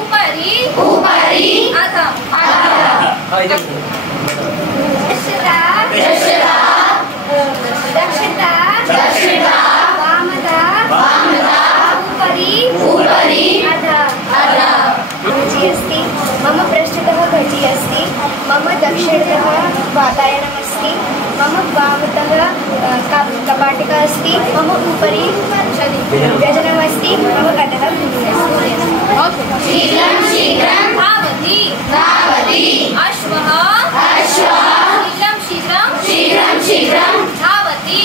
उपरि अधः दक्षता वामतः उपरि अधः अस्ति। मम पृष्ठतः घटी अस्ति। मम दक्षिणतः वातायनमस्ति। मम वामतः कपाटिका अस्ति। मम उपरि व्यजनमस्ति। मम अधः शीघ्रं धावति अश्वः शीघ्रं धावति